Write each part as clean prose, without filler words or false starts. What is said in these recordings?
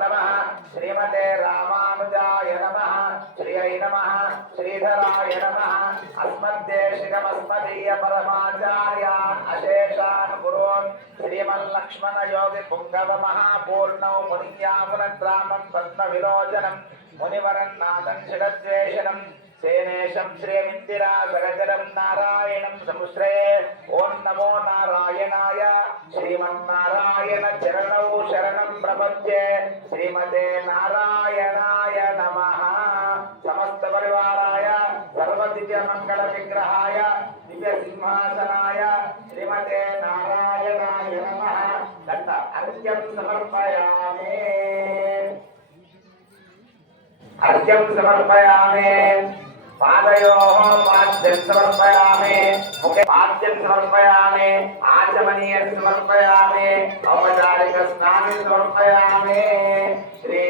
नमः श्रीमते रामानुजाय नमः श्रीयै नमः श्रीधराय नमः अस्मद्देशिकमस्मदीय परमाचार्यान् अशेषान् गुरून् श्रीमल्लक्ष्मण योगि पुंगव महापूर्णौ मुनियामुनग्रामं पद्मविलोचनं मुनिवरन्नाथं षडद्वेषणं सेनेशं श्रीमिन्दिरा जगजरं नारायणं समुश्रये ओं नमो नारायणाय श्रीमन्नारायण चरणौ शरणं प्रपद्ये श्रीमते नारायणाय नमः समस्त परिवाराय सर्वदिव्य मंगल विग्रहाय दिव्य सिंहासनाय श्रीमते नारायणाय नमः दत्त अर्घ्यं समर्पयामि पादयोः पाद्यं समर्पयामि मुखे पाद्यं समर्पयामि आचमनीयं समर्पयामि औपचारिक स्नानं समर्पयामि श्री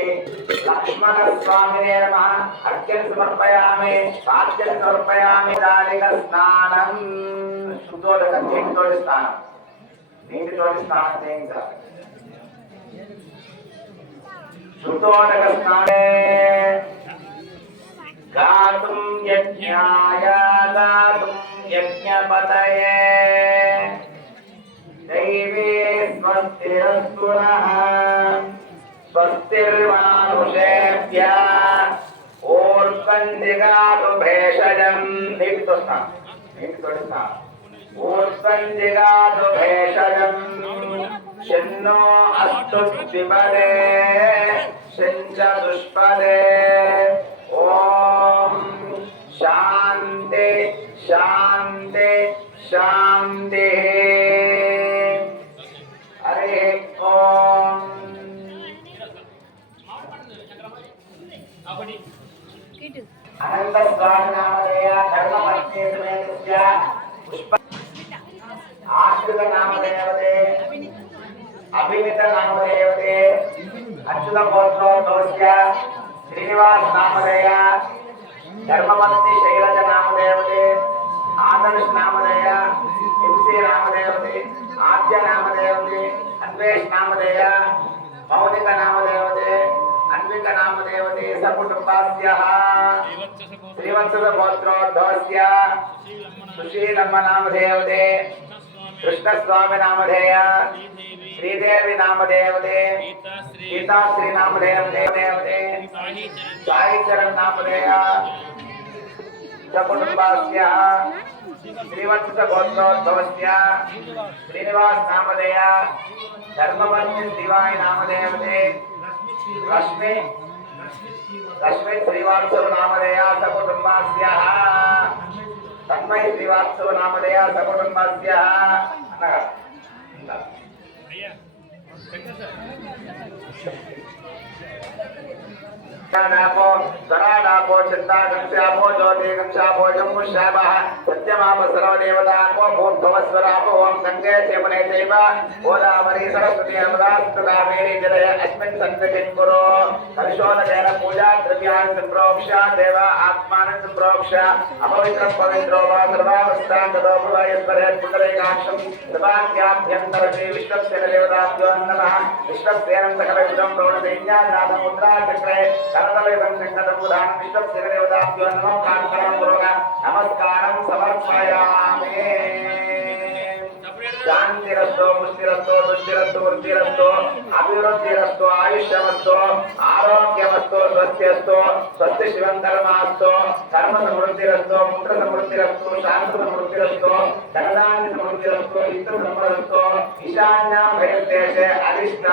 लक्ष्मण स्वामिने नमः अर्घ्यं समर्पयामि पाद्यं समर्पयामि औपचारिक स्नानं शुद्धोदक నీటితోటి స్నానం చేయించాలి शुद्धोदक स्नाने गातुं यज्ञाय गातुं यज्ञपतये दैवे स्वस्तिरस्तु नः स्वस्तिर्मानुषेभ्यः ऊर्ध्वं जिगातु भेषजं ऊर्ध्वं जिगातु भेषजं शन्नो अस्तु द्विपदे शञ्च दुष्पदे ओम शांति शांति शांति हरे ओम अनंत स्वामी नामधेय धर्मपत्नी समेतस्य पुष्प आश्रित नामधेयवते अभिमित नामधेयवते अच्युत गोत्रोद्भवस्य श्रीनिवास नामधेय धर्मपत्नी शैलज नामधेयवते आदर्श नामधेय हिंसी नामधेयवते आद्य नामधेयवते अन्वेष नामधेय मौलिक नामधेयवते अन्विक नामधेयवते सकुटुंबास्यः श्रीवत्सव गोत्रोद्भवस्य सुशीलम्म नामधेयवते कृष्णस्वामी नामधेय श्रीदेवी नामधेयवते गीताश्री नामधेयवते साईचरण नामधेय सकुटुंबास्य श्रीवत्स गोत्रोद्भवस्य श्रीनिवास नामधेय धर्मपत्नी शिवाय नामधेयवते रश्मि श्रीवात्सव नामधेय सकुटुंबास्य तन्मय श्रीवात्सव नामधेय सकुटुंबास्य नापो स्वराडापो चिन्तागंस्यापो ज्योतिगंस्यापो जम्बुश्यापः सत्यमाप सर्वदेवतापो भूर्भुवस्वरापो ओं गंगे चेमने चैव गोदावरी सरस्वती नर्मदास्तु कावेरी जलय अस्मिन् सन्निधिं कुरु कलशोदकेन पूजा द्रव्याणि सम्प्रोक्ष्य देव आत्मानं सम्प्रोक्ष्य अपवित्रं पवित्रो वा सर्वावस्थां ततो भुवयस्परे पुण्डरीकाक्षं सर्वाभ्यन्तरते विश्वस्य देवताभ्यो नमः विश्वस्येनं सकलविदं प्रोणदैन्यानादं मुद्राचक्रे सर्वदेवं संगतमुदानं विश्वस्य देवताभ्यो नमस्कारं समर्पयामि शांतिरस्तो पुष्टिरस्तो दुष्टिरस्तो वृद्धिरस्तो अभिवृद्धिरस्तो आयुष्यमस्तो आरोग्यमस्तो स्वस्त्यस्तो स्वस्ति शिवंकर्मास्तो कर्म समृद्धिरस्तो पुत्र समृद्धिरस्तो शांत समृद्धिरस्तो धनधान्य समृद्धिरस्तो इत्र संपदस्तो ईशान्या भैरदेशे अरिष्ट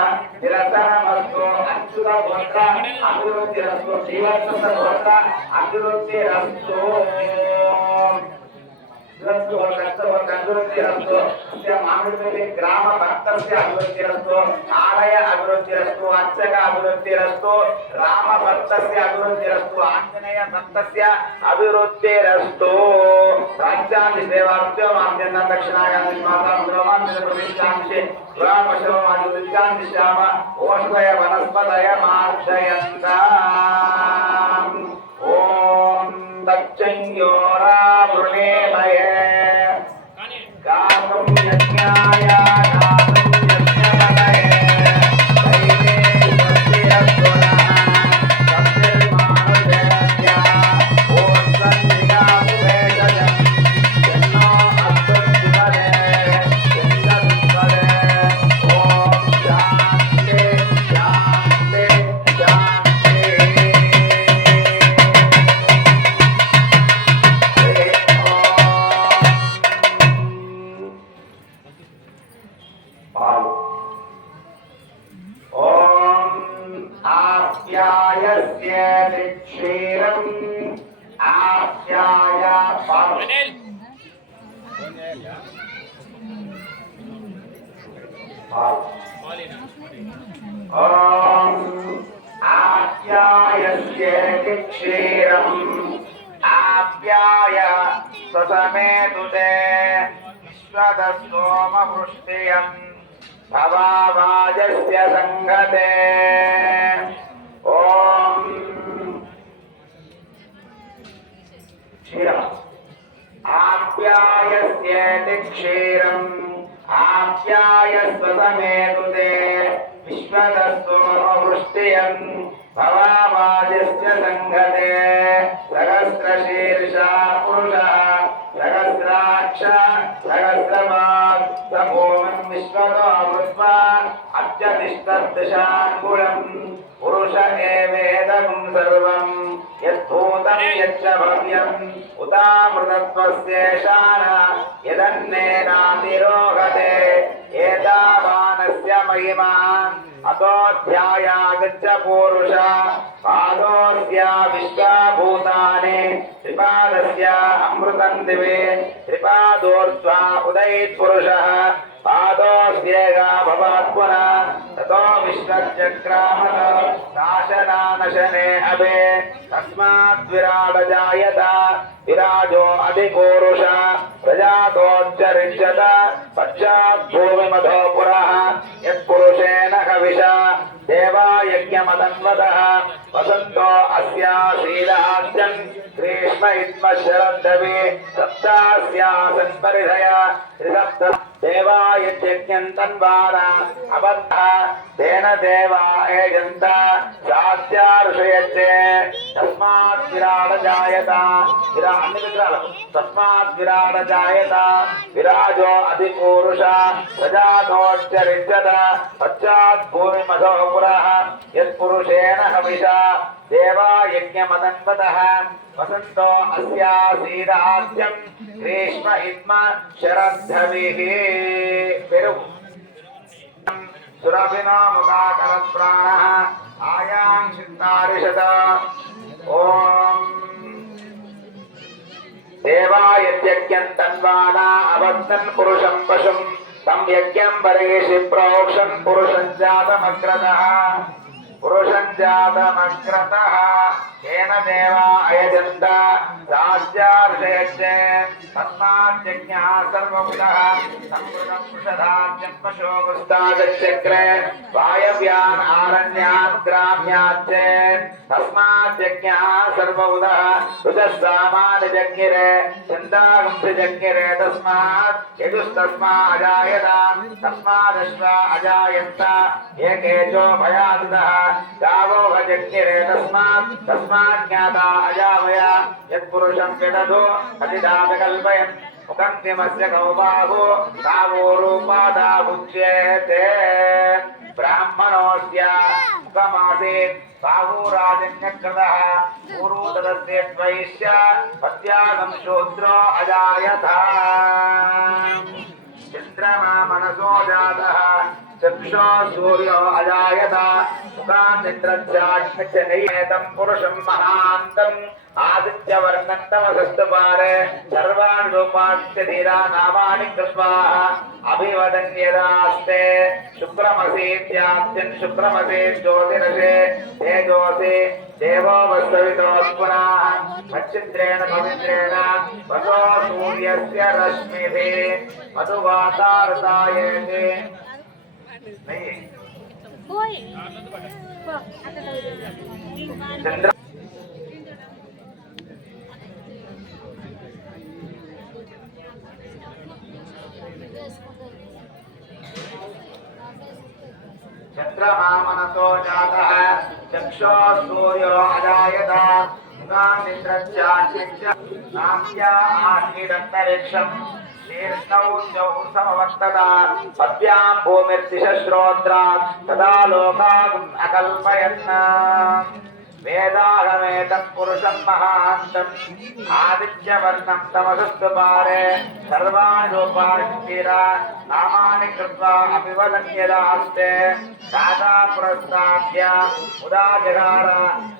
निरसनमस्तो अच्युत गोत्र अभिवृद्धिरस्तो जीवत्सव गोत्र अभिवृद्धिरस्तो ग्राम भक्तस्य अभिवृद्धिरस्तु आलय अभिवृद्धिरस्तु अर्चक अभिवृद्धिरस्तु राम भक्तस्य अभिवृद्धिरस्तु आंजनेय भक्तस्य अभिवृद्धिरस्तु राज्यानि सेवार्थ्यो माध्यन्ना दक्षिणायानि माता ब्रह्मांड प्रदेशांशे ग्रामशोमादि विद्यान् श्याम ओषधय वनस्पतय मार्जयन्ता ओम दक्षिण्योरा वृणेमये गातुं यज्ञाय गातुं यज्ञपतये दैवे आप्यायस्येति क्षीरम् आप्याय आप्यायस्येति क्षीरम् आप्याय स्वसमेतुते विश्वदस्तोमवृष्टियम् भवावाजस्य संगते ओम क्षीरम् आप्यायस्येति क्षीरम् आप्यायस्वसमेतुते विश्वदस्तोमवृष्टियम् भवावाजस्य संगते सहस्रशीर्षा पुरुषः सहस्राक्ष सहस्रपाद समूहं विश्वतो अमृत्वा अत्यतिष्ठदशाङ्गुलम् पुरुष एवेदं सर्वं यद्भूतं यच्च भव्यम् उतामृतत्वस्येषान यदन्नेनातिरोहते एतावानस्य महिमा अतोऽध्यायागच्छ पूरुष पादोऽस्य विश्वभूतानि त्रिपादस्य अमृतं दिवे त्रिपादोर्ध्वा उदयेत् पुरुषः पादोऽस्येगा भवात् पुनः ततो विश्वचक्रामः शासनानशने अभे तस्माद् विराड जायत विराजो अधिपूरुष प्रजातोच्चरिष्यत पश्चात् भूमिमधो पुरः यत्पुरुषेण हविषा देवायज्ञमदन्वतः वसन्तो अस्यासीदाद्यम् ग्रीष्म इत्म शरद्धवे सप्तास्यासन् परिधय त्रिसप्त देवायज्ञम् तन्वारा अबद्धः तेन देवा एजन्त साध्यार्षयच्चे तस्मात् विराड जायत तस्मात् विराड जायत विराजो अधिपूरुष प्रजातोच्चरिष्यत पश्चात् भूमिमधो पुरः यत्पुरुषेण हविषा देवायज्ञमदन्वतः वसन्तो अस्यासीदाद्यम् ग्रीष्म इत्म शरद्धविः सुरभिनो मुखाकरत्प्राणः आयांक्षित्तारिषत ॐ देवायज्ञम् तन्वाना अवत्तन् पुरुषं पशुं तं यज्ञं परेषि प्रोक्षन् पुरुषं जातमग्रतः येन देवा अयजन्त साध्यार्षयच्चे तस्माज्जज्ञः सर्वभूतः संवृतं पुषधाद्यन्पशोगुस्तागच्चक्रे वायव्यान् आरण्यात् ग्राम्याच्चे तस्माज्जज्ञः सर्वभूतः ऋजस्सामानि जज्ञिरे छन्दागुंसि जज्ञिरे तस्मात् यजुस्तस्मा अजायत तस्मादश्वा अजायन्त एकेचो भयादुतः गावो भजज्ञिरे तस्मात् ज्ञाता अजावय यत्पुरुषं विदधो पतिदाविकल्पयन् मुखं किमस्य गौबाहो गावो रूपादा उच्यते ब्राह्मणोऽस्य मुखमासीत् बाहुराजन्यकृतः गुरु तदस्य द्वैश्च पत्यागं शूद्रो अजायत चन्द्रमा मनसो जातः चक्षो सूर्यो अजायत मुखान्निद्रस्याग्निचनैतं पुरुषं महान्तम् आदित्यवर्णं तमसस्तुपारे सर्वान् रूपास्य धीरा नामानि कृष्वाः अभिवदन्यदास्ते शुक्रमसीत्याद्यन् शुक्रमसी ज्योतिरसे तेजोसि देवो वस्तवितोत्पुनः मच्छिद्रेण पवित्रेण वसो सूर्यस्य रश्मिभिः मधुवातारतायेते चंद्र चंद्रमा मनसो जातः चक्षो सूर्यो अजायत नाम्या आशीदन्तरिक्षम् शीर्ष्णौ समवर्तता पद्भ्यां भूमिर्दिशश्रोत्रात् तदा लोकागुम् अकल्पयन् वेदाहमेतं पुरुषं महान्तं आदित्यवर्णं तमसस्तु पारे सर्वाणि रूपाणि नामानि कृत्वा अभिवदन्यदास्ते दाता पुरस्ताभ्य उदाजगार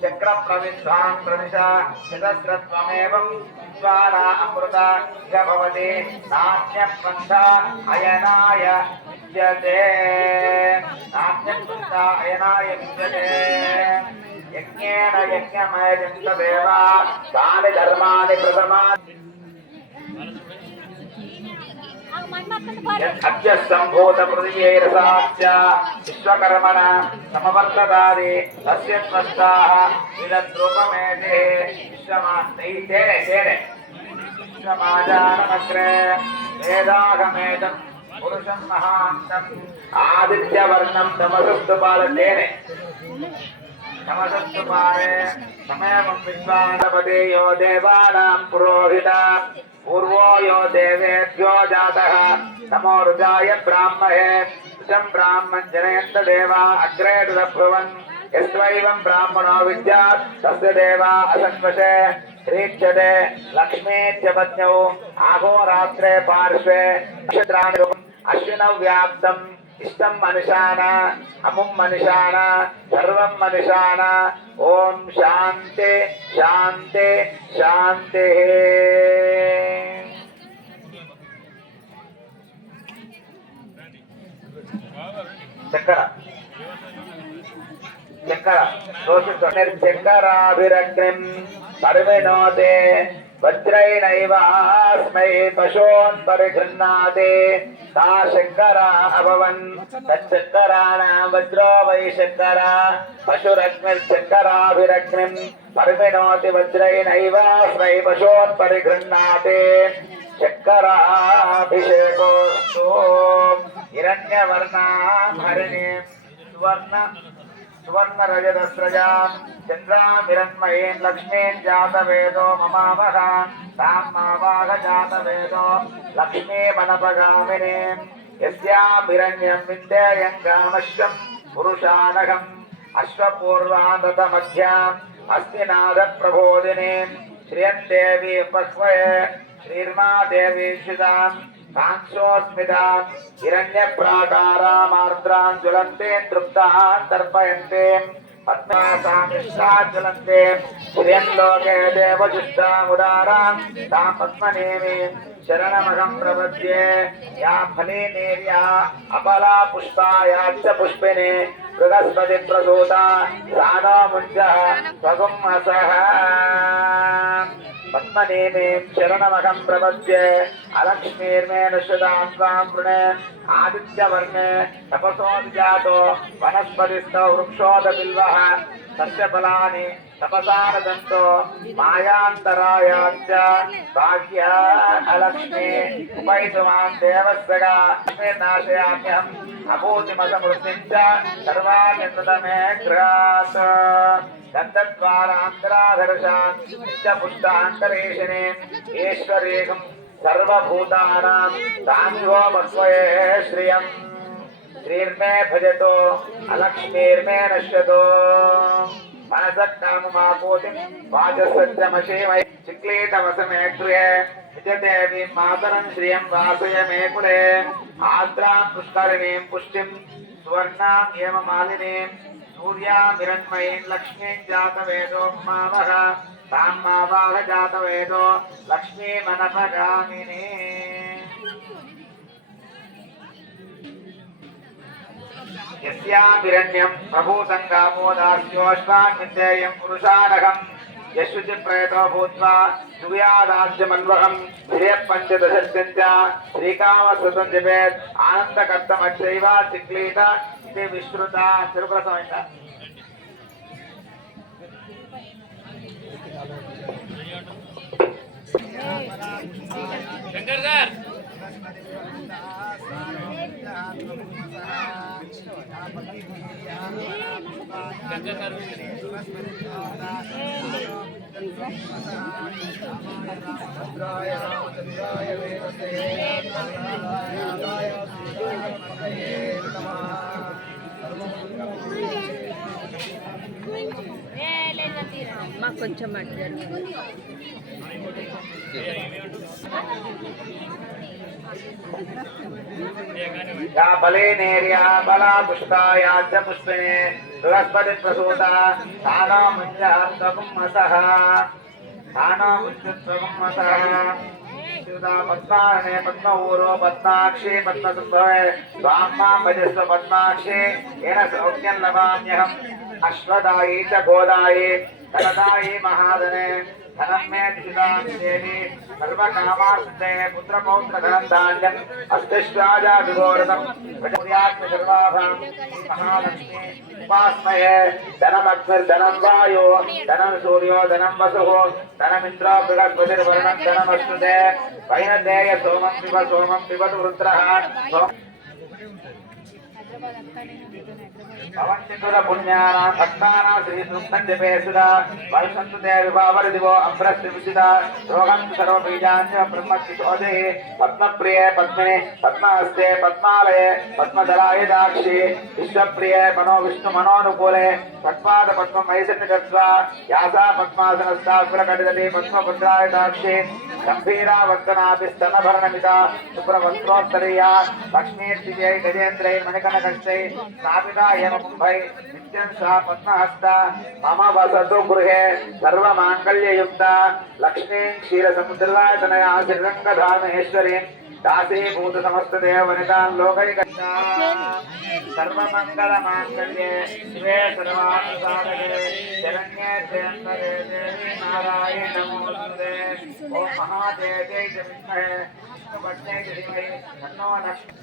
चक्रप्रविद्वान् प्रदिशा चतस्रत्वमेवं विद्वाना अमृता च भवति नान्यपन्थ अयनाय विद्यते नान्यपन्थ अयनाय विद्यते यज्ञेन यज्ञमयजन्त देवा तानि धर्माणि प्रथमानि अद्य सम्भूत पृथिवीरसाच्च विश्वकर्मण समवर्तदादि तस्य त्वष्टाः विदद्रूपमेते विश्वमास्ते विश्वमाजानमग्रे वेदागमेतं पुरुषं महान्तम् आदित्यवर्णं तमसस्तु पालतेने नमस्तु पारे समयं विश्वानपते यो देवानां पुरोहिता पूर्वो यो देवेभ्यो जातः नमो रुद्राय ब्राह्मणे तं ब्राह्मण जनयन्त देवा अग्रे तदब्रुवन् यस्त्वैवं ब्राह्मणो विद्यात् तस्य देवा असन्वशे श्रीक्षते लक्ष्मी च पत्न्यौ आहोरात्रे पार्श्वे नक्षत्राणि अश्विनौ व्याप्तम् इष्टं मनुष्याण अमुं मनुष्याण सर्वं मनुष्याण ओम शांति शांति शांति चक्कर चक्कर चक्कराभिरग्निं पर्विनोते वज्रैनैवास्मै पशून् परिगृह्णाति सा शङ्करा अभवन् तच्चक्कराणां वज्रो वै शङ्करा पशुरग्निश्चक्कराभिरग्निं पर्विनोति वज्रैनैवास्मै पशून् परिगृह्णाति चक्कराभिषेकोऽस्तु हिरण्यवर्णां हरिणीं सुवर्णरजतस्रजां चन्द्रामिरन्मयीं लक्ष्मीं जातवेदो ममावह तां मावाह जातवेदो लक्ष्मीमनपगामिनीं यस्यामिरण्यं विन्देयं कामश्वं पुरुषानघम् अश्वपूर्वादतमध्याम् अस्तिनादप्रबोधिनीं श्रियं देवी उपस्वये श्रीर्मा देवी शुदां कांसोस्मितां हिरण्यप्राकारामार्द्रां ज्वलन्ते तृप्तां तर्पयन्तीं पद्मासां ज्वलन्ते श्रियन्लोके देवजुष्टामुदारां तां पद्मनेमीं शरणमहं प्रपद्ये या फलीनीर्या अपला पुष्पायाश्च पुष्पिनी बृहस्पति प्रसूता सानो मुञ्जः स्वगुम्हसः पद्मनेमीं शरणमहं प्रपद्ये अलक्ष्मीर्मे नश्यतां त्वां वृणे आदित्यवर्णे तपसोऽजातो वनस्पतिस्थो वृक्षोदबिल्वः तस्य फलानि तपसा दन्तो मायान्तरायाच्च भाग्या अलक्ष्मी उपैतुमां देवस्यगा लक्ष्मीर्नाशयाम्यहम् अभूतिमसमृद्धिं च सर्वाण्यन्तमे गृहात् दन्तद्वारान्तराधर्षात् नित्यपुष्टान्तरेशिनीम् ईश्वरीकं सर्वभूतानां तामिहो भक्वये श्रियम् श्रीर्मे भजतो अलक्ष्मीर्मे नश्यतो मनसत्काममापूतिं वाचसत्यमशीमयि चिक्लीटवसमे गृहे निजदेवीं मातरं श्रियं वासय मे कुले आर्द्रां पुष्करिणीं पुष्टिं सुवर्णां हेममालिनीं सूर्यामिरण्मयीं लक्ष्मीं जातवेदो मावह तां मावाह जातवेदो लक्ष्मीमनपगामिनी यस्याभिरण्यं प्रभूतं कामोदास्योऽश्वान् विद्येयं पुरुषानघम् यशुचिप्रेतो भूत्वा सुव्यादास्यमन्वहं श्रियःपञ्चदशस्यं च श्रीकामसुतं जपेत् आनन्दकर्तमच्चैव चिक्लीत इति विश्रुता तिरुप्रसमयित शंकर सर మాకు కొంచెం అడ్డారు या बले नेर्या बला पुष्पाया च पुष्पिने बृहस्पति प्रसूता ताना मुञ्जहत्वकुम्मसः ताना मुञ्जत्वकुम्मसः शिवदा पद्माने पद्मऊरो पद्माक्षी पद्मसुम्भवे स्वाम्मा भजस्व पद्माक्षी येन सौख्यं लभाम्यहम् अश्वदायी च गोदायी धनदायी महाधने धनं मे दिशितां देवी सर्वकामार्थे पुत्रपौत्रधनं धान्यम् अस्तिष्ठाजा विघोरतम् प्रचोदयात्म सर्वाभां महालक्ष्मी उपास्महे धनमग्निर्धनं वायो धनं सूर्यो धनं वसुः धनमिन्द्रो बृहस्पतिर्वरुणं धनमश्नुते वैनदेय सोमं पिबतु रुद्रः भवन्तिकुल पुण्यानां भक्तानां श्री सूक्तं जपेसुदा वर्षन्तु ते विभावरदिवो अम्बरस्त्रिविदिता रोगं सर्वबीजान्य ब्रह्मकिशोदे पद्मप्रिये पद्मिने पद्महस्ते पद्मालये पद्मदलाय दाक्षी विश्वप्रिये मनो विष्णु मनोनुकूले तत्पाद पद्मं मैसन्निधत्वा यासा पद्मासनस्ताकुलकटितटे पद्मपुत्राय दाक्षी गम्भीरा वन्दनाभिस्तनभरणमिता शुभ्रवस्त्रोत्तरीया लक्ष्मीर्तिजय गजेन्द्रै मणिकनकश्चै स्थापिता कुंभै नित्यं सा पद्महस्ता मम वसतु गृहे सर्वमांगल्ययुक्ता लक्ष्मीं क्षीरसमुद्रलायतनया श्रीरङ्गधामेश्वरीं दासीभूत समस्तदेव वनितां लोकैकता सर्वमङ्गलमाङ्गल्ये शिवे सर्वार्थसाधके शरण्ये त्र्यम्बके देवी नारायणी नमोस्तुते ॐ महादेव्यै च विद्महे विष्णुपत्न्यै च धीमहि तन्नो लक्ष्मी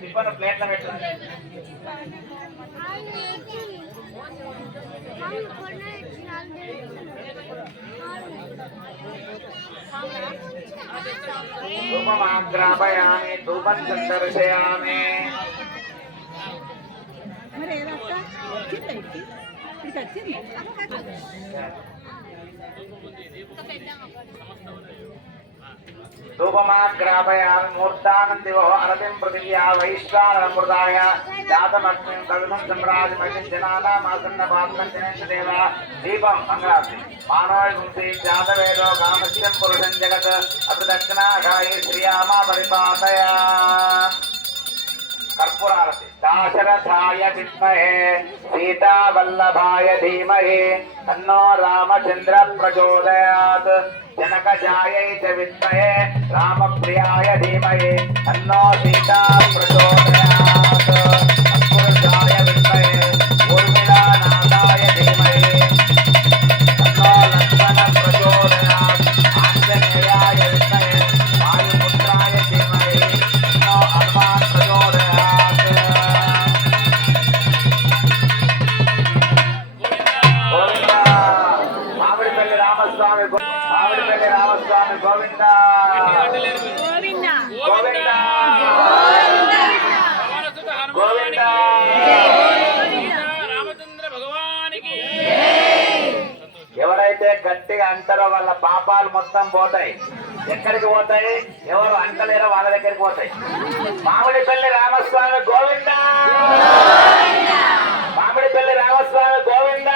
टिप्पन प्लेट धूपमाग्रापयामि धूपं दर्शयामि धूपमाग्रापयामि मूर्तानन्दिवो अनतिं पृथिव्या वैश्वानरमृताय जातमग्निं कविनं सम्राजमग्निं जनानामासन्नपात्रं जनेश देवा दीपं मङ्गलास्ति मानवपुंसि जातवेदो कामस्यं पुरुषं जगत् अप्रदक्षिणाघायि श्रियामा परिपातया कर्पूरारति दाशरथाय विद्महे सीतावल्लभाय धीमहि तन्नो रामचन्द्र प्रचोदयात् जनकजायै च विद्महे रामप्रियाय धीमहि तन्नो सीता प्रचोदयात् कर्पूराय विद्महे ऊर्मिलानाथाय धीमहि तन्नो लक्ष्मण प्रचोदयात् आञ्जनेयाय विद्महे वायुपुत्राय धीमहि तन्नो हनुमान् प्रचोदयात् मामिडिपल्ली रामस्वामी गोविंद गोविंद गोविंद రామచంద్ర భగవానికి ఎవరైతే గట్టిగా అంటారో వాళ్ళ పాపాలు మొత్తం పోతాయి. ఎక్కడికి పోతాయి? ఎవరు అంటలేరో వాళ్ళ దగ్గరికి పోతాయి. మామిడిపల్లి రామస్వామి గోవింద మామిడిపల్లి రామస్వామి గోవింద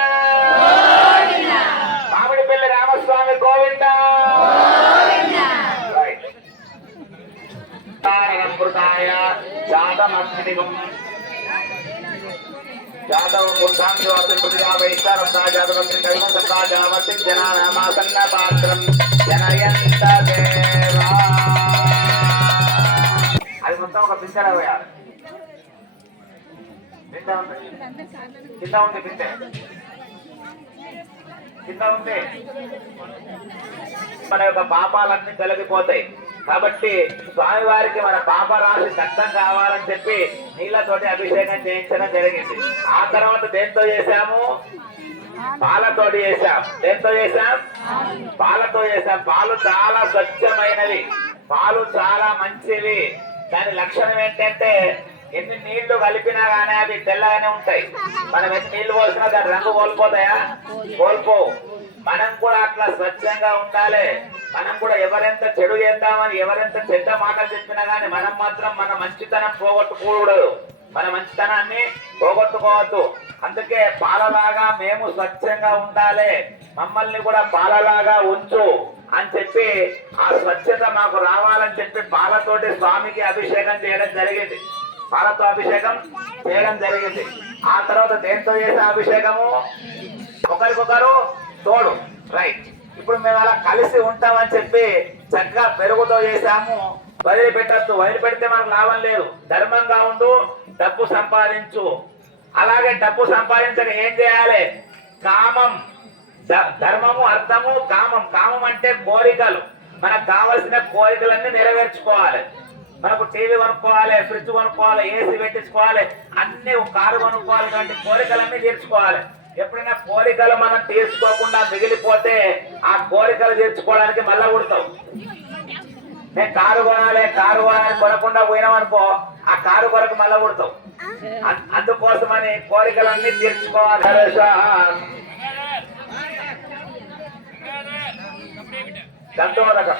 మామిడిపల్లి రామస్వామి గోవింద అమృతాయ జాతమగ్నిగం जातव बुद्धां जोतिं बुद्धिया वैश्वरं जातवन्तं दैवं सत्ता जावतिं जनानामासन्न पात्रं जनयन्त देवा అది మొత్తం ఒక పింఛన్ పోయాలి. కింద ఉంది పింఛన్ కింద ఉంది. మన యొక్క పాపాలన్నీ తొలగిపోతాయి. కాబట్టి స్వామివారికి మన పాప రాశి దగ్ధం కావాలని చెప్పి నీళ్ళతోటి అభిషేకం చేయించడం జరిగింది. ఆ తర్వాత దేంతో చేశాము? పాలతోటి చేశాం. దేంతో చేశాం? పాలతో చేశాం. పాలు చాలా స్వచ్ఛమైనవి, పాలు చాలా మంచివి. దాని లక్షణం ఏంటంటే ఎన్ని నీళ్లు కలిపినా కానీ అవి తెల్లగానే ఉంటాయి. మనం ఎన్ని నీళ్లు పోసినా దాని రంగు కోల్పోతాయా? కోల్పోవు. మనం కూడా అట్లా స్వచ్ఛంగా ఉండాలి. మనం కూడా ఎవరెంత చెడు చేద్దామని ఎవరెంత చెడ్డ మాటలు చెప్పినా గానీ మనం మాత్రం మన మంచితనం పోగొట్టుకూడదు. మన మంచితనాన్ని పోగొట్టుకోవద్దు. అందుకే పాలలాగా మేము స్వచ్ఛంగా ఉండాలి, మమ్మల్ని కూడా పాలలాగా ఉంచు అని చెప్పి ఆ స్వచ్ఛత మాకు రావాలని చెప్పి పాలతోటి స్వామికి అభిషేకం చేయడం జరిగింది. పాలతో అభిషేకం చేయడం జరిగింది. ఆ తర్వాత దేంతో చేసే అభిషేకము? ఒకరికొకరు తోడు. రైట్. ఇప్పుడు మేము అలా కలిసి ఉంటామని చెప్పి చక్కగా పెరుగుతో చేశాము. వదిలిపెట్టద్దు, వదిలిపెడితే మనకు లాభం లేదు. ధర్మంగా ఉండు, డబ్బు సంపాదించు. అలాగే డబ్బు సంపాదించక ఏం చేయాలి? కామం, ధర్మము, అర్థము, కామం. కామం అంటే కోరికలు. మనకు కావలసిన కోరికలన్నీ నెరవేర్చుకోవాలి. మనకు టీవీ కొనుక్కోవాలి, ఫ్రిడ్జ్ కొనుక్కోవాలి, ఏసీ పెట్టించుకోవాలి, అన్ని కారు కొనుక్కోవాలి. ఇలాంటి కోరికలన్నీ తీర్చుకోవాలి. ఎప్పుడైనా కోరికలు మనం తీర్చుకోకుండా మిగిలిపోతే ఆ కోరికలు తీర్చుకోవడానికి మళ్ళా కొడతావు. నేను కారు కొనాలి కొనకుండా పోయినామనుకో ఆ కారు కొరకు మళ్ళా కొడతావు. అందుకోసమని కోరికలన్నీ తీర్చుకోవాలి. సంతోషకం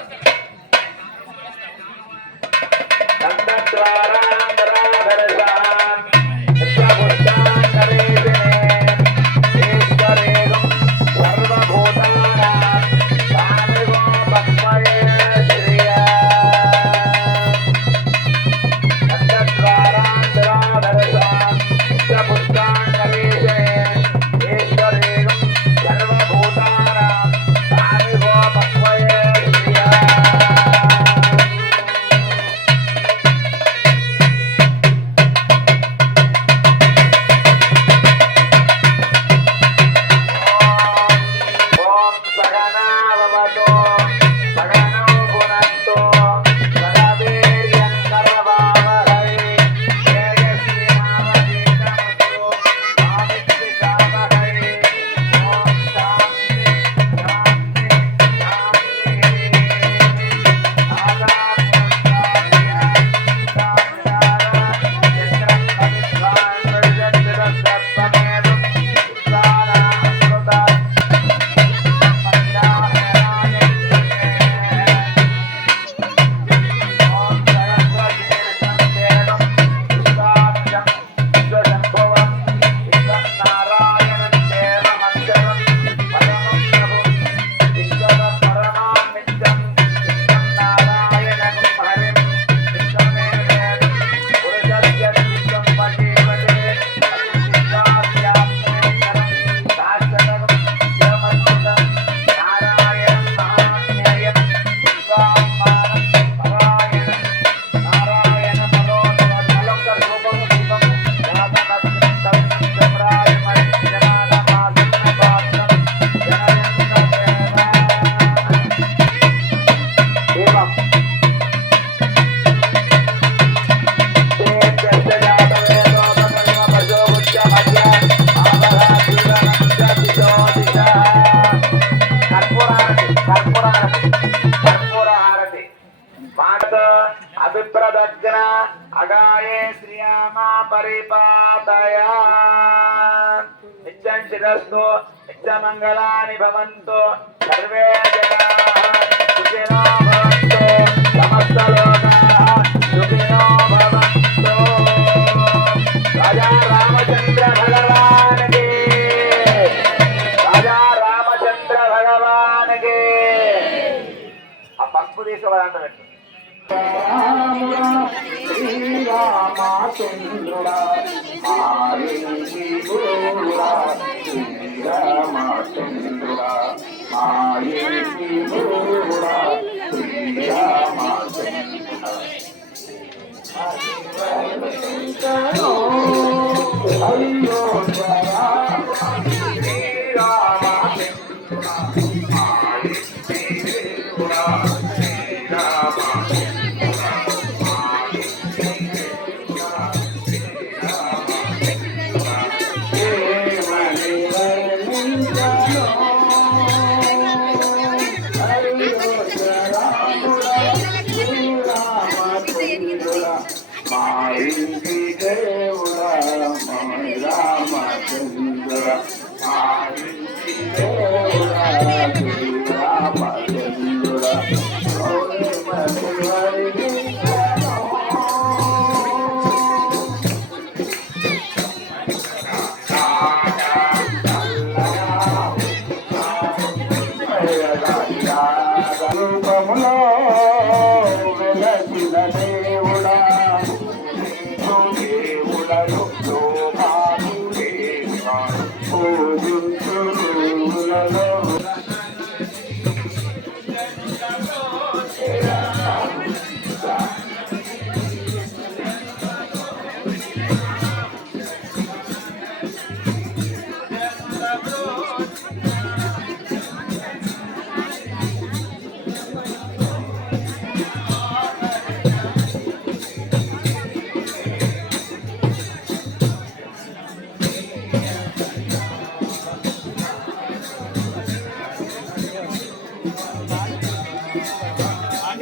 అభిప్రదగ్న అగాయే శ్రీయామా పరిపాదయ. నిత్యం శిరస్సు నిత్యమంగళాని భవంతు. సర్వే జనాః సుఖినో భవంతు. సమస్త లోకాః సుఖినో భవంతు. రాజా రామచంద్ర భగవాన్ కి, రాజా రామచంద్ర భగవాన్ కి. ఆ పసుపు తీసుకోవాలంటే పెట్టు. శ్రీరామచంద్రుడా ఆయేంద్రుడా, శ్రీరామచంద్రుడా ఆయేంద్రుడా, శ్రీరామచంద్రుడా అయ్యో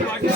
వాటి